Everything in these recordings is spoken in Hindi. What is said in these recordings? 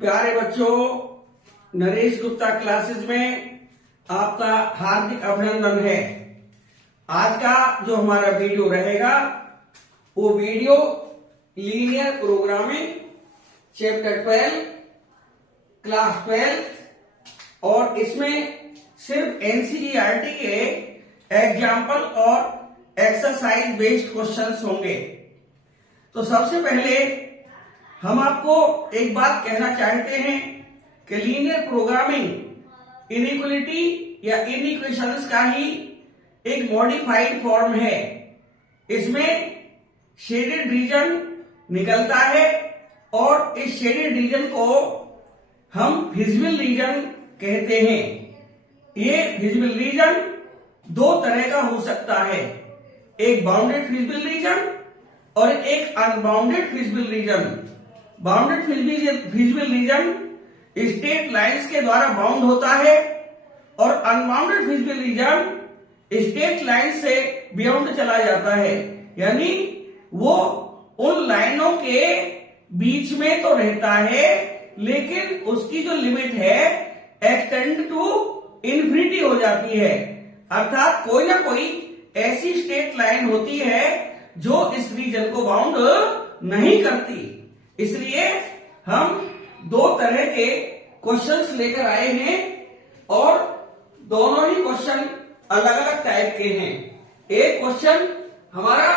प्यारे बच्चों, नरेश गुप्ता क्लासेस में आपका हार्दिक अभिनंदन है। आज का जो हमारा वीडियो रहेगा वो video linear programming chapter 12 class 12 और इसमें सिर्फ एनसीईआरटी के एग्जाम्पल और एक्सरसाइज बेस्ड क्वेश्चंस होंगे। तो सबसे पहले हम आपको एक बात कहना चाहते हैं कि लीनियर प्रोग्रामिंग इनइक्वालिटी या इनइक्वेशंस का ही एक मॉडिफाइड फॉर्म है। इसमें शेडेड रीजन निकलता है और इस शेडेड रीजन को हम विजिबल रीजन कहते हैं। ये विजिबल रीजन दो तरह का हो सकता है, एक बाउंडेड विजिबल रीजन और एक unbounded visible region. Bounded visible region straight lines के द्वारा बाउंड होता है और unbounded visible region straight line से बियॉन्ड चला जाता है, यानी वो उन लाइनों के बीच में तो रहता है लेकिन उसकी जो लिमिट है एक्सटेंड टू इन्फिनिटी हो जाती है। अर्थात कोई ना कोई ऐसी स्ट्रेट लाइन होती है जो इस रीजन को बाउंड नहीं करती। इसलिए हम दो तरह के क्वेश्चंस लेकर आए हैं और दोनों ही क्वेश्चन अलग अलग टाइप के हैं। एक क्वेश्चन हमारा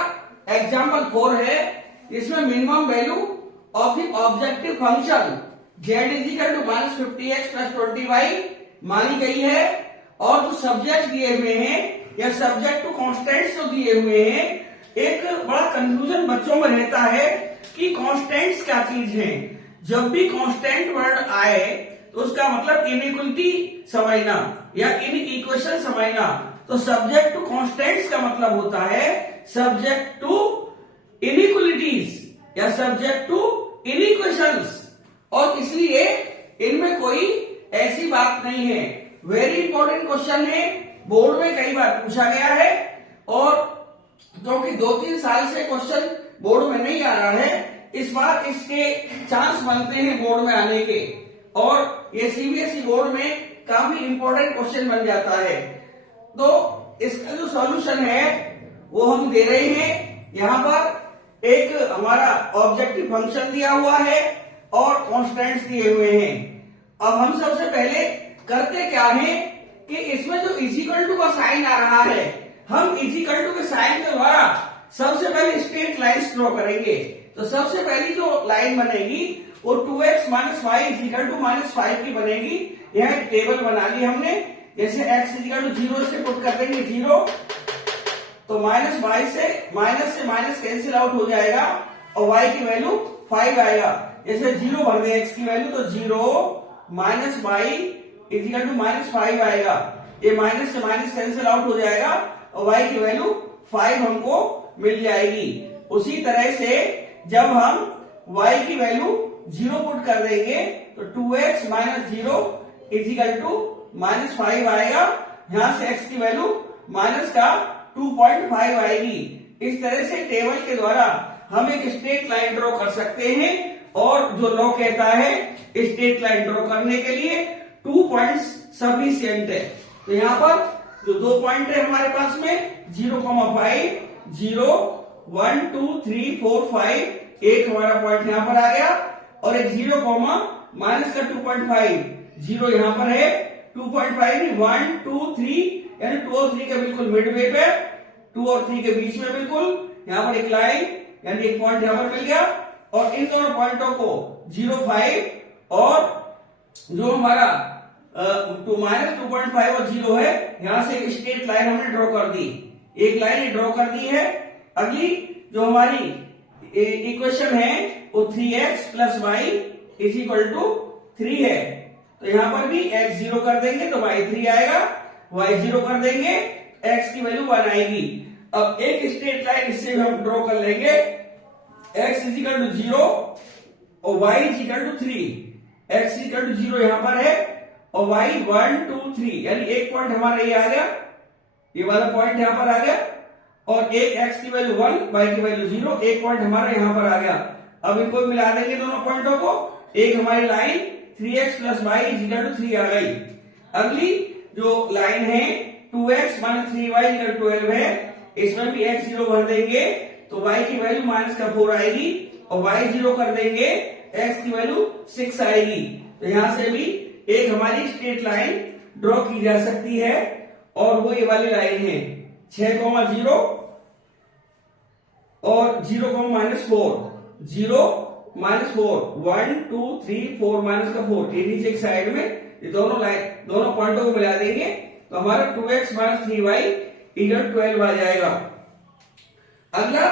एग्जाम्पल 4 है, इसमें minimum value of the objective function z is equal to -50x + 20y मानी गई है और जो सब्जेक्ट दिए हुए हैं या सब्जेक्ट टू कॉन्स्टेंट्स जो दिए हुए हैं, एक बड़ा कंफ्यूजन बच्चों में रहता है कि कांस्टेंट्स क्या चीज है। जब भी कांस्टेंट वर्ड आए तो उसका मतलब इनइक्वालिटी समझना या इनइक्वेशन समझना। तो सब्जेक्ट टू कांस्टेंट्स का मतलब होता है सब्जेक्ट टू इनइक्वालिटीज या सब्जेक्ट टू इनइक्वेशंस, और इसलिए इनमें कोई ऐसी बात नहीं है। वेरी इंपॉर्टेंट क्वेश्चन है, बोर्ड में कई बार पूछा गया है और क्योंकि 2-3 साल से क्वेश्चन बोर्ड में नहीं आ रहा है, इस बार इसके चांस बनते हैं बोर्ड में आने के और ये सीबीएसई बोर्ड में काफी इंपॉर्टेंट क्वेश्चन बन जाता है। तो इसका जो सॉल्यूशन है वो हम दे रहे हैं। यहाँ पर एक हमारा ऑब्जेक्टिव फंक्शन दिया हुआ है और कांस्टेंट्स दिए हुए हैं। अब हम सबसे पहले करते क्या है कि इसमें जो इजिकल टू का साइन आ रहा है, हम इजिकल टू के साइन के द्वारा सबसे पहले स्ट्रेट लाइन्स ड्रॉ करेंगे। तो सबसे पहली जो लाइन बनेगी वो 2x - y इजिकल टू -5 की बनेगी। यह एक टेबल बना ली हमने, जैसे x इजिकल टू 0 से पुट कर देंगे 0, तो -y से माइनस कैंसिल आउट हो जाएगा और y की वैल्यू 5 आएगा। जैसे 0 भर दे x की वैल्यू तो 0 - y इजिकल टू -5 आएगा। ये माइनस से माइनस कैंसिल आउट हो जाएगा और y की वैल्यू 5 हमको मिल जाएगी। उसी तरह से जब हम y की वैल्यू 0 पुट कर देंगे तो 2x - 0 इजिकल टू -5 आएगा। यहां से x की वैल्यू माइनस का 2.5 आएगी। इस तरह से टेबल के द्वारा हम एक स्ट्रेट लाइन ड्रॉ कर सकते हैं और जो लॉ कहता है स्ट्रेट लाइन ड्रॉ करने के लिए 2 पॉइंट्स सफिशिएंट है। तो यहाँ पर जो 2 पॉइंट है हमारे पास में 0,5 0 1 2 3 4 5, एक हमारा पॉइंट यहाँ पर आ गया और एक 0, माइनस का 2.5, 0 यहाँ पर है, 2.5 1 2 3 यानी 2 और 3 के बिल्कुल मिड वे पे, 2 और 3 के बीच में बिल्कुल यहाँ पर एक लाइन यानी एक पॉइंट यहाँ पर मिल गया और इन दोनों पॉइंटों को 0 5 और जो हमारा -2.5 और 0 है, यहां से एक स्ट्रेट लाइन हमने ड्रॉ कर दी, एक लाइन ड्रॉ कर दी है। अगली जो हमारी इक्वेशन है वो 3x + y = 3 है। तो यहां पर भी x 0 कर देंगे तो y 3 आएगा, y 0 कर देंगे x की वैल्यू 1 आएगी। अब एक स्ट्रेट लाइन इससे हम ड्रॉ कर लेंगे, x = 0 और y = 3। x = 0 यहां पर है और y 1 2 3 यानी एक पॉइंट हमारा ये आ गया, ये वाला पॉइंट यहां पर आ गया और एक x की वैल्यू 1 y की वैल्यू 0, एक पॉइंट हमारा यहां पर आ गया। अब इनको मिला देंगे दोनों पॉइंटों को, एक हमारी लाइन 3x + y = 3 आ गई। अगली जो लाइन है 2x - 3y = 12 है, इसमें भी x 0 भर देंगे तो y की वैल्यू -4 आएगी और y 0 कर देंगे x की वैल्यू 6 आएगी। तो यहां से भी एक हमारी स्ट्रेट लाइन ड्रॉ की जा सकती है और वो ये वाली लाइन है 6,0 और 0,-4 0 -4 1 2 3 4 -4 ये नीचे की साइड में ये दोनों पॉइंटों को मिला देंगे तो हमारा 2x - 3y = 12 आ जाएगा। अगला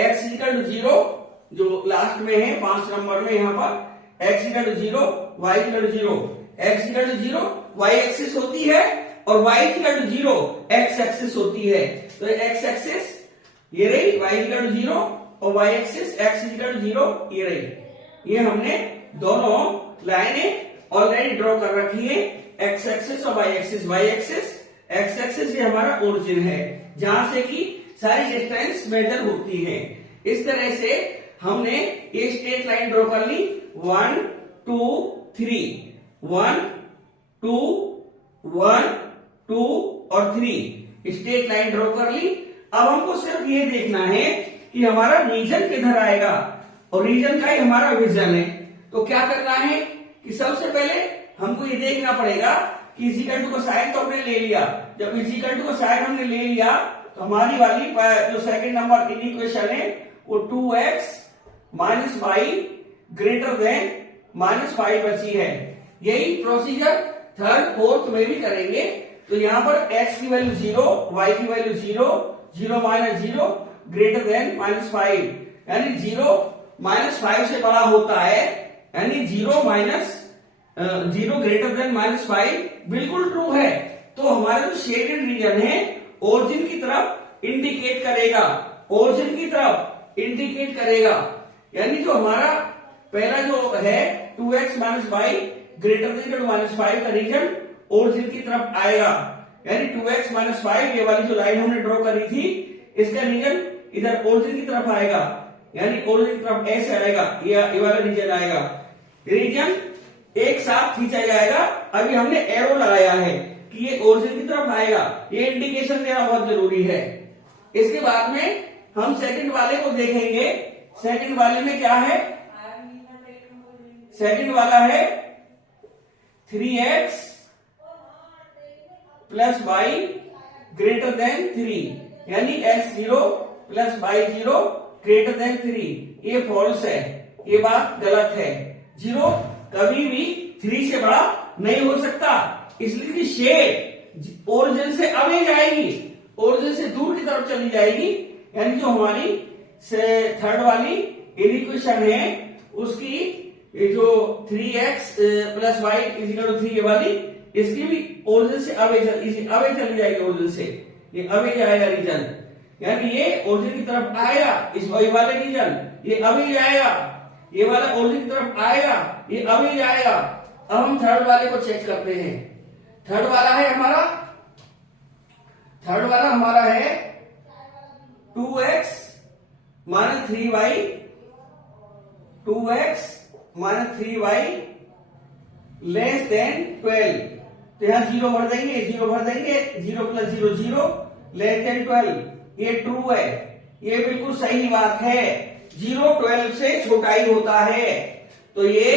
x = 0 जो लास्ट में है 5 नंबर में, यहां पर x = 0 y = 0। x = 0 y axis होती है और y = 0 x एक्सिस होती है। तो x एक्सिस ये रही, y = 0 और y एक्सिस x = 0 ये रही। ये हमने दोनों लाइनें ऑलरेडी ड्रॉ कर रखी है, x एक्सिस और y axis. y axis x axis ये हमारा ओरिजिन है जहां से कि सारी डिस्टेंस मेजर होती है। इस तरह से हमने ये स्ट्रेट लाइन ड्रॉ कर ली 1 2 3 1 2 1 2 और 3 स्ट्रेट लाइन ड्रॉ कर ली। अब हमको सिर्फ ये देखना है कि हमारा रीजन किधर आएगा और रीजन का ही हमारा विजन है। तो क्या करना है कि सबसे पहले हमको ये देखना पड़ेगा कि इक्वल टू का साइन तो हमने ले लिया। जब इक्वल टू का साइन हमने ले लिया तो हमारी वाली जो सेकंड नंबर इन इक्वेशन है वो 2x - y > -5 बची है। यही प्रोसीजर थर्ड फोर्थ में भी करेंगे। तो यहां पर x की वैल्यू 0 y की वैल्यू 0 0 - 0 > -5 यानी 0 -5 से बड़ा होता है, यानी 0 -5 बिल्कुल ट्रू है। तो हमारा जो शेडेड रीजन है ओरिजिन की तरफ इंडिकेट करेगा, ओरिजिन की तरफ इंडिकेट करेगा। यानी जो हमारा पहला जो है 2x - y > -5 का रीजन ओरिजिन की तरफ आएगा। यानी 2x - 5 ये वाली जो लाइन हमने ड्रॉ करी थी इसका रीजन इधर ओरिजिन की तरफ आएगा, यानी ओरिजिन की तरफ ऐसे आएगा, ये वाला रीजन आएगा। रीजन एक साथ खींचा जाएगा। अभी हमने एरो लगाया है कि ये ओरिजिन की तरफ आएगा, ये इंडिकेशन देना बहुत जरूरी है। इसके बाद में हम सेकंड वाले को देखेंगे। सेकंड वाले में क्या है, सेकंड वाला है 3x + y > 3 यानी x 0 + y 0 > 3। ये फॉल्स है, ये बात गलत है। 0 कभी भी 3 से बड़ा नहीं हो सकता, इसलिए कि शेड ओरिजिन से अवे जाएगी, ओरिजिन से दूर की तरफ चली जाएगी। यानी जो हमारी थर्ड वाली इक्वेशन है उसकी ये जो 3x + y = 3 ये वाली, इसकी भी ओरिजिन से अवे चली जाएगी, ओरिजिन से ये अवे जाएगा रीजन। यानी ये ओरिजिन की तरफ आएगा, इस वाले रीजन ये अभी जाएगा, ये वाला ओरिजिन की तरफ आएगा, ये अभी जाएगा। अब हम थर्ड वाले को चेक करते हैं। थर्ड वाला है हमारा 2x - 3y 2x - 3y < 12। तो यहां 0 भर देंगे, 0 + 0 0 < 12। ये ट्रू है, ये बिल्कुल सही बात है। 0 12 से छोटा ही होता है। तो ये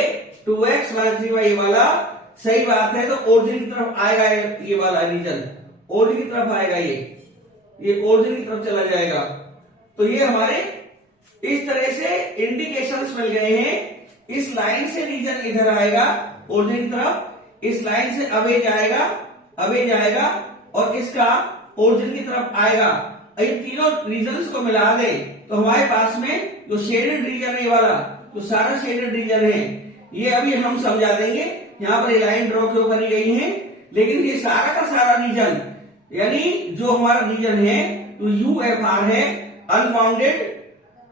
2x - 3y वाला सही बात है। तो ओरिजिन की तरफ आएगा ये वाला रीजन, ओरिजिन की तरफ आएगा, ये ओरिजिन की तरफ चला जाएगा। तो ये हमारे इस तरह से इंडिकेशंस मिल गए हैं। इस लाइन से रीजन इधर आएगा ओरिजिन की तरफ, इस लाइन से अवे जाएगा और इसका ओरिजिन की तरफ आएगा। ये तीनों रीजन्स को मिला दे तो हमारे पास में जो शेडेड रीजन है ये वाला, जो सारा शेडेड रीजन है ये अभी हम समझा देंगे। यहाँ पर ये लाइन ड्रॉ क्यों करी गई है, लेकिन ये सारा का सारा रीजन यानी जो हमारा रीजन है तो UFR है, unbounded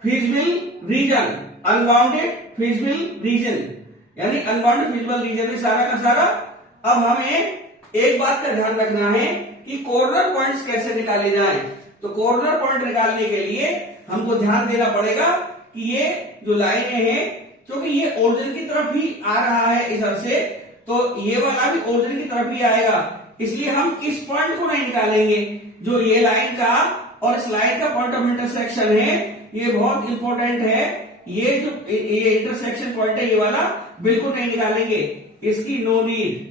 feasible reason, unbounded feasible reason, यानी अनबाउंडेड फीजिबल रीजन है सारा का सारा। अब हमें एक बात का ध्यान रखना है कि कॉर्नर पॉइंट्स कैसे निकाले जाएं। तो कॉर्नर पॉइंट निकालने के लिए हमको ध्यान देना पड़ेगा कि ये जो लाइनें हैं, क्योंकि ये ओरिजिन की तरफ ही आ रहा है इधर से, तो ये वाला भी ओरिजिन की तरफ ही आएगा, इसलिए हम इस पॉइंट को नहीं निकालेंगे। जो ये लाइन का और इस लाइन का पॉइंट ऑफ इंटरसेक्शन है, ये बहुत इंपॉर्टेंट है। ये जो ये इंटरसेक्शन पॉइंट है, ये वाला बिल्कुल नहीं निकालेंगे, इसकी नो नीड,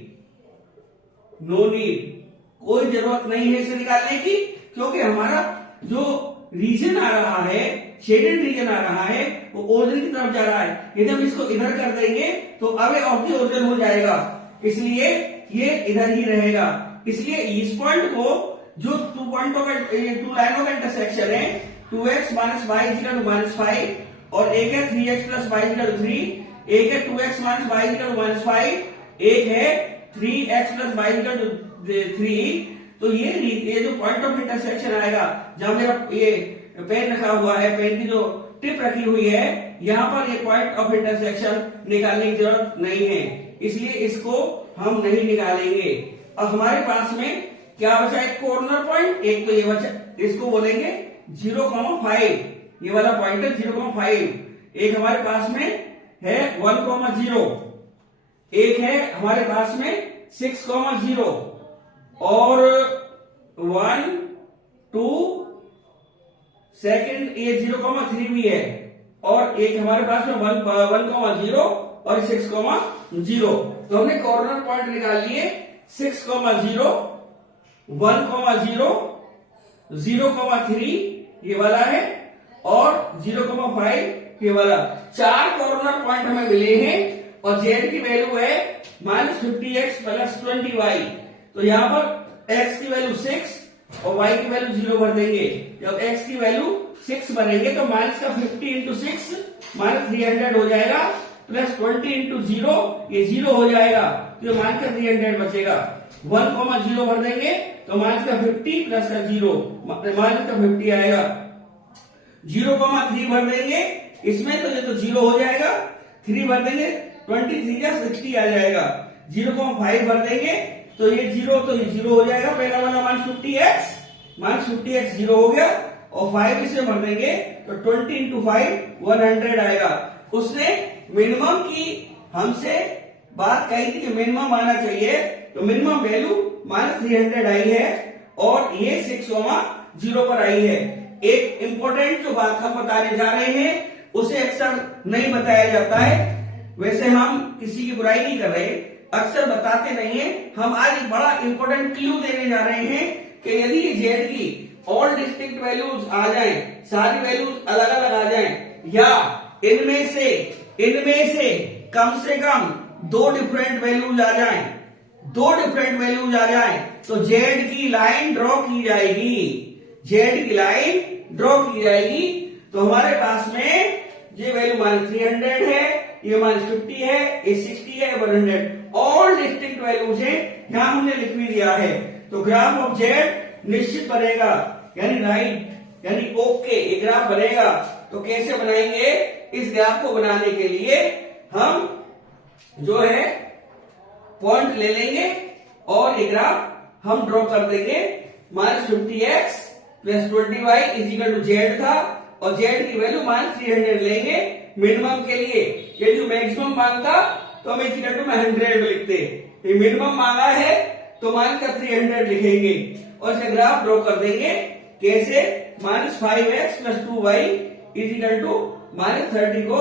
कोई जरूरत नहीं है इसे निकालने की, क्योंकि हमारा जो रीजन आ रहा है, शेडेड रीजन आ रहा है, वो ओरिजिन की तरफ जा रहा है। यदि हम इसको इधर कर देंगे तो अवे ऑफ द ओरिजिन हो जाएगा, इसलिए ये इधर ही रहेगा। इसलिए इस पॉइंट को, जो टू लाइनों का इंटरसेक्शन है, 2x minus y equal to -5, और एक है 3x plus y equal to 3, एक है 2x minus y equal to -5, एक है 3x plus y equal to 3। तो ये जो पॉइंट ऑफ इंटरसेक्शन आएगा, जहां मेरा ये पेन रखा हुआ है, पेन की जो टिप रखी हुई है, यहां पर ये पॉइंट ऑफ इंटरसेक्शन निकालने की जरूरत नहीं है, इसलिए इसको हम नहीं निकालेंगे। अब हमारे पास में क्या बचा? एक कॉर्नर पॉइंट, एक तो ये बचा, इसको बोलेंगे 0,5, ये वाला पॉइंट है 0,5। एक हमारे पास में है 1,0, एक है हमारे पास में 6,0, और 1, 2 सेकंड, ये 0,3 भी है, और एक हमारे पास में 1,0 और 6,0। तो हमने कॉर्नर पॉइंट निकाल लिए 6,0, 1,0, 0,3 ये वाला है, और 0,5 ये वाला। 4 कॉर्नर पॉइंट हमें मिले हैं, और जेड की वैल्यू है -50x प्लस 20y। तो यहां पर x की वैल्यू 6 और y की वैल्यू 0 भर देंगे। जब x की वैल्यू 6 भरेंगे तो माइनस का 50 इंटू 6 -300 हो जाएगा, प्लस 20 इंटू 0, ये 0 हो जाएगा, तो माइनस का 300 बचेगा। 1,0 भर देंगे तो माइनस का 50 प्लस का 0, माइनस का 50 आएगा। 0,3 भर देंगे इसमें, तो ये तो 0 हो जाएगा। 3 भर देंगे, 23 का 60 आ जाएगा। 0,5 भर देंगे तो ये 0, तो ये 0 हो जाएगा। पहला वाला -50x 0 हो गया, और 5 इसे भर देंगे तो 20 इंटू 5 100 आएगा। उसने मिनिमम की हमसे बात कही थी कि मिनिमम आना चाहिए, तो मिनिमम वैल्यू -300 आई है, और ये 6,0 पर आई है। एक इंपॉर्टेंट जो बात हम बताने जा रहे हैं, उसे अक्सर नहीं बताया जाता है। वैसे हम किसी की बुराई नहीं कर रहे, अक्सर बताते नहीं है। हम आज एक बड़ा इंपॉर्टेंट क्लू देने जा रहे हैं कि यदि ये जेड की ऑल डिस्टिंक्ट वैल्यूज आ जाएं, सारी वैल्यूज अलग अलग आ जाएं, या इनमें से कम 2 डिफरेंट वैल्यूज आ जाएं, 2 डिफरेंट वैल्यूज आ जाएं, तो जेड की लाइन ड्रॉ की जाएगी। जेड की लाइन ड्रॉ की जाएगी। तो हमारे पास में ये वैल्यू -300 है, ये -50 है, ये 60 है, 100 ऑल डिस्टिंक्ट वैल्यूज है, यहां हमने लिख भी दिया है। तो ग्राफ ऑफ जेड निश्चित बनेगा, यानी राइट, यानी ओके, ये ग्राफ बनेगा। तो कैसे बनाएंगे? इस ग्राफ को बनाने के लिए हम जो है पॉइंट ले लेंगे, और ये ग्राफ हम ड्रॉ कर देंगे। -50x plus 20y is equal to z था, और जेड की वैल्यू -300 लेंगे मिनिमम के लिए। यदि मैक्सिमम मांगता तो हम इक्वल टू 100 लिखते, ये मिनिमम मांगा है तो -300 लिखेंगे, और इसे ग्राफ ड्रॉ कर देंगे। कैसे? -5x plus 2y is equal to -30 को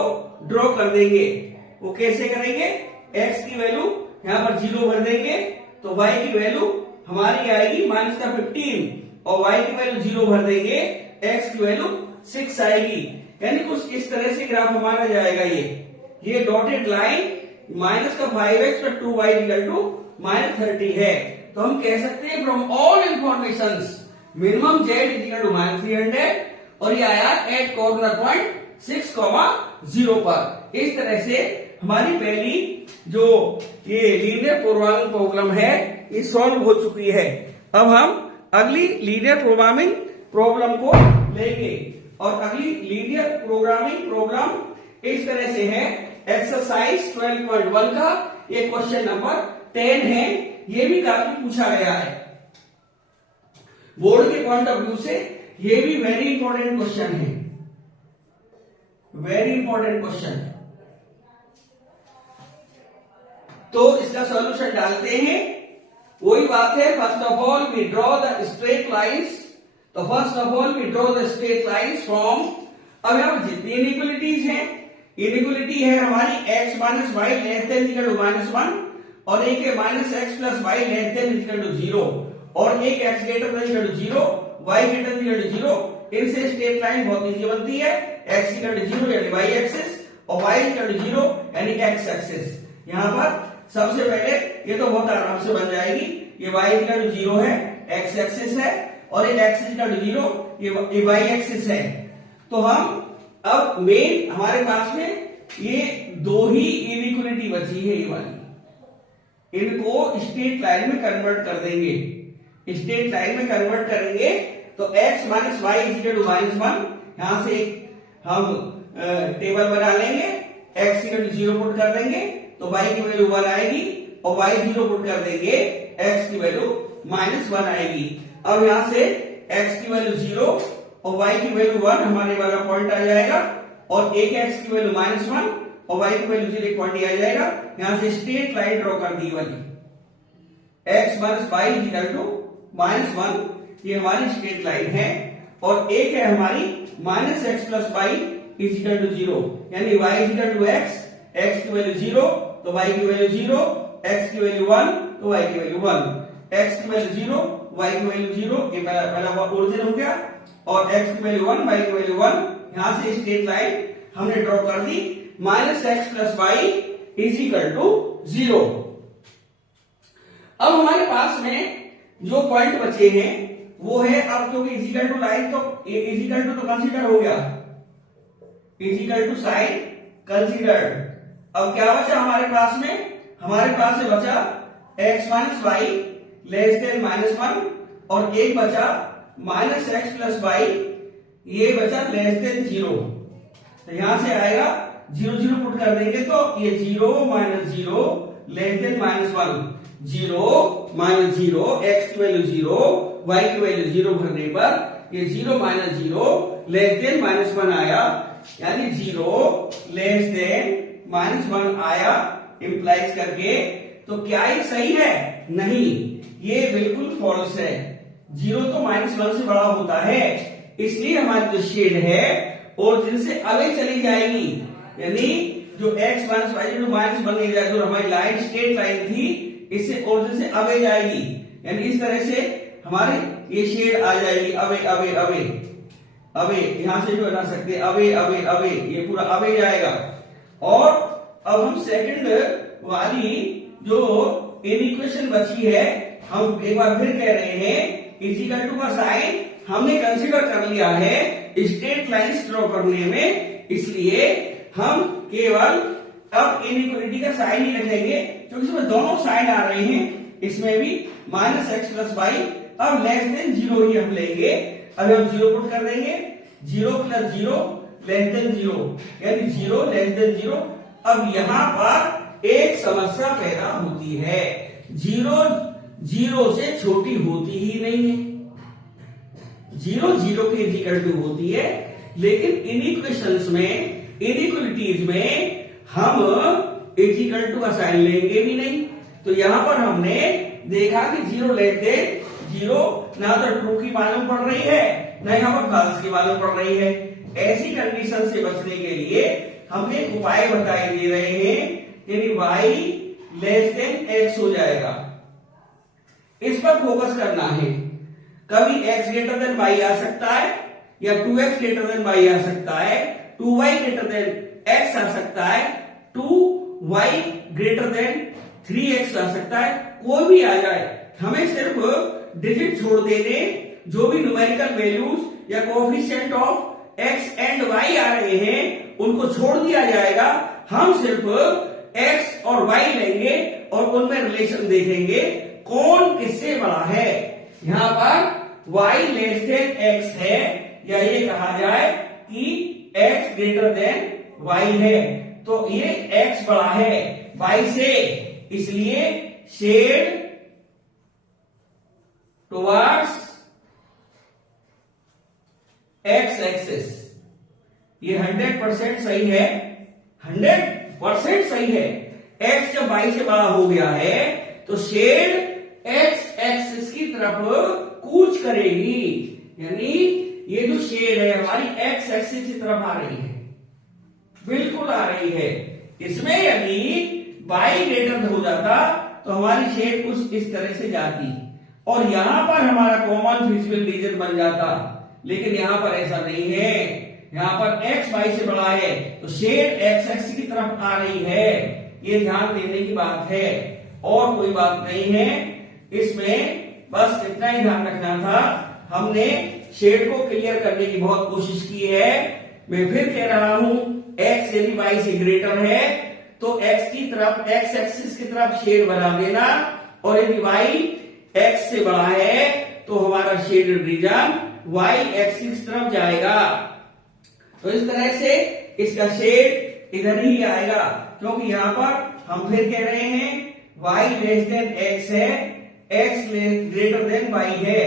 ड्रॉ कर देंगे। वो कैसे करेंगे? x की वैल्यू यहां पर 0 भर देंगे, तो y की वैल्यू हमारी आएगी -15, और y की वैल्यू 0 भर देंगे, x की वैल्यू 6 आएगी। यानी कुछ इस तरह से ग्राफ हमारा जाएगा। ये dotted line -5x plus 2y equal to -30 है। तो हम कह सकते हैं from all information minimum z is equal to -300, और ये आया एट कॉर्नर पॉइंट 6,0 पर। इस तरह से हमारी पहली जो ये लीनियर प्रोग्रामिंग प्रॉब्लम है, ये सॉल्व हो चुकी है। अब हम अगली लीनियर प्रोग्रामिंग प्रॉब्लम को लेंगे, और अगली लीनियर प्रोग्रामिंग प्रॉब्लम इस तरह से है। एक्सरसाइज 12.1 का ये क्वेश्चन नंबर 10 है। ये भी काफी पूछा गया है बोर्ड के पॉइंट ऑफ व्यू से, ये भी वेरी इंपॉर्टेंट क्वेश्चन है। Very important question. तो इसका सॉल्यूशन डालते हैं। वही बात है, first of all we draw the straight lines. तो first of all we draw the straight lines from, अब यहां पर जितनी इनइक्वलिटीज हैं, इनइक्वलिटी है हमारी x minus y less than equal to -1, और एक है minus x plus y less than equal to 0, और एक x greater than equal to 0, y greater than equal to 0। इनसे स्ट्रेट लाइन बहुत इजी बनती है, x इक्वल टू 0 यानी y एक्सिस, और y इक्वल टू 0 यानी x एक्सिस। यहां पर सबसे पहले ये तो बहुत आराम से बन जाएगी, ये y इक्वल टू 0 है, x एक्सिस है, और ये x इक्वल टू 0 ये y एक्सिस है। तो हम अब मेन हमारे पास में ये दो ही इनइक्वलिटी बची है, ये वाली, इनको स्ट्रेट लाइन में कन्वर्ट कर देंगे। स्ट्रेट लाइन में कन्वर्ट करेंगे तो x minus y equal to -1, यहां से हम टेबल बना लेंगे, x इक्वल टू 0 पुट कर देंगे तो y की वैल्यू 1 आएगी, और y 0 पुट कर देंगे x की वैल्यू -1 आएगी। अब यहां से x की वैल्यू 0 और y की वैल्यू 1 हमारे वाला पॉइंट आ जाएगा, और एक x की वैल्यू -1 और y की वैल्यू 0 पॉइंट आ जाएगा। यहां से स्ट्रेट लाइन ड्रॉ कर दी वाली, x minus y equal to -1, ये हमारी स्ट्रेट लाइन है, और एक है हमारी minus x plus y equal to 0, यानी y इक्वल टू x की वैल्यू 0 तो y की वैल्यू 0, x की वैल्यू 1 तो y की वैल्यू 1, x की वैल्यू 0 y की वैल्यू 0, ये पहला ओरिजिन हो गया, और x की वैल्यू 1 y की वैल्यू 1। यहां से स्ट्रेट लाइन हमने ड्रॉ कर दी, minus x plus Y is equal to 0। अब हमारे पास में जो पॉइंट बचे हैं वो है, अब क्योंकि इजिकल टू लाइन तो इजिकल टू तो कंसीडर हो गया, इजिकल टू साइन कंसीडर्ड। अब क्या बचा हमारे पास में, हमारे पास से बचा x minus y less than -1, और एक बचा माइनस एक्स प्लस वाई, ये बचा लेस देन 0। तो यहां से आएगा 0 0 पुट कर देंगे तो ये 0 minus 0 less than -1, 0 minus 0, x की वैल्यू 0 y की वैल्यू 0 भरने पर ये 0 माइनस 0 लेस देन -1 आया, यानी 0 लेस देन -1 आया इंप्लाइज करके। तो क्या ये सही है? नहीं, ये बिल्कुल फॉल्स है। 0 तो -1 से बड़ा होता है, इसलिए हमारी जो शेड है ओरिजिन से अवे चली जाएगी, यानी जो x minus y to minus बन गई, जो हमारी लाइन स्ट्रेट लाइन थी, इससे ओरिजिन से अवे जाएगी, यानी इस तरह से हमारे ये शेड आ जाएगी, अवे अवे अवे अवे, यहां से जो बना सकते हैं अवे अवे अवे, ये पूरा अवे जाएगा। और अब हम सेकंड वाली जो इनइक्वेशन बची है, हम एक बार फिर कह रहे हैं, इक्वल टू का साइन हमने कंसीडर कर लिया है स्ट्रेट लाइंस ड्रॉ करने में, इसलिए हम केवल अब इनइक्वालिटी का साइन ही रखेंगे, क्योंकि इसमें दोनों साइन आ रहे हैं, इसमें भी माइनस एक्स प्लस वाई। अब लेस देन 0 ही हम लेंगे, अब हम 0 पुट कर देंगे, 0 प्लस 0 लेस देन 0, यानी 0 लेस देन 0। अब यहां पर एक समस्या पैदा होती है, 0 0 से छोटी होती ही नहीं है, 0 0 के इक्वल टू होती है, लेकिन इनइक्वेशंस में, इनइक्वालिटीज में हम इक्वल टू का साइन लेंगे भी नहीं। तो यहां पर हमने देखा कि 0 लेस देन 0 ना तो ट्रू की मालूम पड़ रही है, ना यहां पर फॉल्स की मालूम पड़ रही है। ऐसी कंडीशन से बचने के लिए हम एक उपाय बताए दे रहे हैं, यानी y लेस देन x हो जाएगा, इस पर फोकस करना है। कभी x ग्रेटर देन y आ सकता है, या 2x ग्रेटर देन y आ सकता है, 2y ग्रेटर देन x आ सकता है, 2y ग्रेटर देन 3x आ सकता है, कोई भी आ जाए, हमें सिर्फ डिजिट छोड़ देने, जो भी न्यूमेरिकल वैल्यूज या coefficient of x and y आ रहे हैं उनको छोड़ दिया जाएगा, हम सिर्फ x और y लेंगे और उनमें रिलेशन देखेंगे कौन किससे बड़ा है। यहां पर y लेस देन x है, या ये कहा जाए कि x ग्रेटर देन y है, तो ये x बड़ा है y से, इसलिए शेड टुवर्ड्स x एक्सिस, ये 100% सही है, 100% सही है। x जब y से बड़ा हो गया है तो शेड x एक्सिस की तरफ कूच करेगी, यानी ये जो शेड है हमारी x एक्सिस की तरफ आ रही है, बिल्कुल आ रही है। इसमें यदि y ग्रेटर हो जाता तो हमारी शेड कुछ इस तरह से जाती और यहां पर हमारा कॉमन विजिबल रीजन बन जाता, लेकिन यहां पर ऐसा नहीं है। यहां पर x y से बड़ा है तो शेड x एक्सिस की तरफ आ रही है, ये ध्यान देने की बात है और कोई बात नहीं है इसमें। बस इतना ही ध्यान रखना था। हमने शेड को क्लियर करने की बहुत कोशिश की है। मैं फिर कह रहा हूं, x यदि y से ग्रेटर है तो x की तरफ, x एक्सिस की तरफ शेड बना देना, और यदि y x से बड़ा है तो हमारा शेडेड रीजन y एक्सिस की तरफ जाएगा। तो इस तरह से इसका शेड इधर ही आएगा, क्योंकि यहां पर हम फिर कह रहे हैं y लेस देन x है, x ग्रेटर देन y है,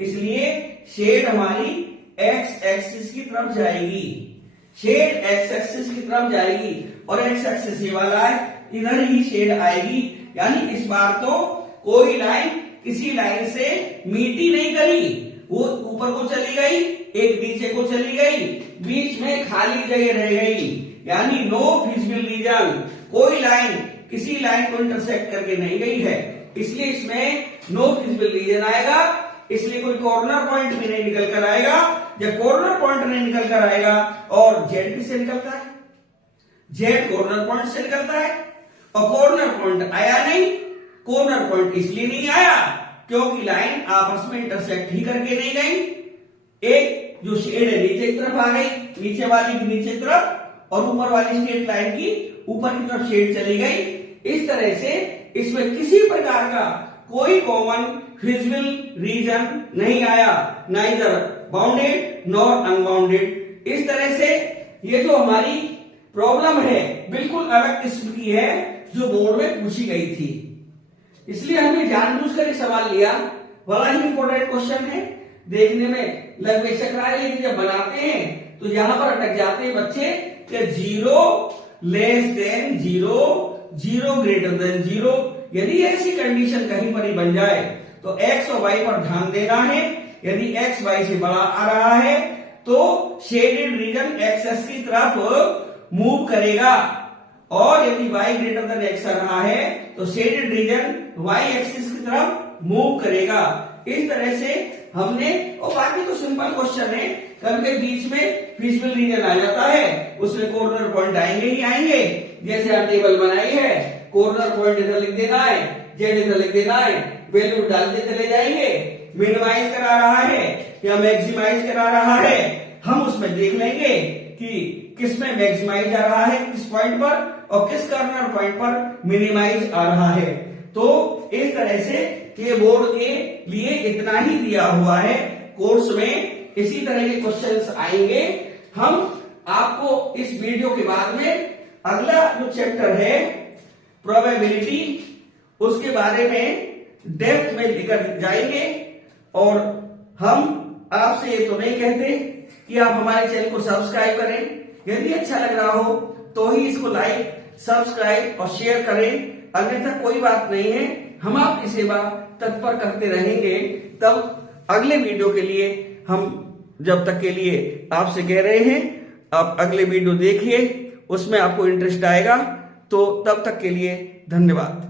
इसलिए शेड हमारी x एक्सिस की तरफ जाएगी, शेड x एक्सिस की तरफ जाएगी और x एक्सिस ये वाला है, इधर ही शेड आएगी। यानी इस बार तो कोई लाइन किसी लाइन से मीट ही नहीं करी, वो ऊपर को चली गई, एक नीचे को चली गई, बीच में खाली जगह रह गई, यानी नो विजिबल रीजन। कोई लाइन किसी लाइन को इंटरसेक्ट करके नहीं गई है, इसलिए इसमें नो विजिबल रीजन आएगा। इसलिए कोई कॉर्नर पॉइंट भी नहीं निकल कर आएगा। जब कॉर्नर पॉइंट नहीं निकल कर आएगा, और जेड किससे निकलता है? जेड कॉर्नर पॉइंट से निकलता है, और कॉर्नर पॉइंट आया नहीं। कॉर्नर पॉइंट इसलिए नहीं आया क्योंकि लाइन आपस में इंटरसेक्ट ही करके नहीं गई। एक जो शेड है नीचे की तरफ आ गई, नीचे वाली की नीचे की तरफ, और ऊपर वाली स्ट्रेट लाइन की ऊपर की तरफ शेड चली गई। इस तरह से इसमें किसी प्रकार का कोई कॉमन विजिबल रीजन नहीं आया, नाइदर बाउंडेड नॉर अनबाउंडेड। इस तरह से ये जो हमारी प्रॉब्लम है बिल्कुल अलग किस्म की है जो बोर्ड में पूछी गई थी, इसलिए हमने जानबूझकर सवाल लिया। बड़ा ही इंपॉर्टेंट क्वेश्चन है, देखने में लग बेशक रहा है, लेकिन जब बनाते हैं तो यहां पर अटक जाते हैं बच्चे कि 0 लेस देन 0, 0 ग्रेटर देन 0। यदि ऐसी कंडीशन कहीं पर ही बन जाए तो x और y पर ध्यान देना है। यदि x y से बड़ा आ रहा है तो शेडेड रीजन एक्सेस की तरफ मूव करेगा, और यदि y ग्रेटर देन x आ रहा है तो शेडेड रीजन y एक्सिस की तरफ मूव करेगा। इस तरह से हमने, और बाकी तो सिंपल क्वेश्चन है, कर्व के बीच में विजिबल रीजन आ जाता है, उसमें कॉर्नर पॉइंट आएंगे ही आएंगे। जैसे आप टेबल बनाई है, कॉर्नर पॉइंट इधर लिख देना है, जेड इधर लिख देना है, वैल्यू डालते चले जाएंगे। मिनिमाइज करा रहा है या मैक्सिमाइज करा रहा है, हम उसमें देख लेंगे कि किस में मैक्सिमाइज आ रहा है किस पॉइंट पर, और किस कॉर्नर पॉइंट पर मिनिमाइज आ रहा है। तो इस तरह से ये बोर्ड के लिए इतना ही दिया हुआ है। कोर्स में इसी तरह के क्वेश्चंस आएंगे। हम आपको इस वीडियो के बाद में अगला जो चैप्टर है प्रोबेबिलिटी, उसके बारे में डेप्थ में लेकर जाएंगे। और हम आपसे ये तो नहीं कहते कि आप हमारे चैनल को सब्सक्राइब करें, यदि अच्छा लग रहा हो तो ही इसको लाइक, सब्सक्राइब और शेयर करें, अन्यथा कोई बात नहीं है। हम आपकी सेवा तत्पर करते रहेंगे। तब अगले वीडियो के लिए हम जब तक के लिए आपसे कह रहे हैं आप अगले वीडियो देखिए, उसमें आपको इंटरेस्ट आएगा। तो तब तक के लिए धन्यवाद।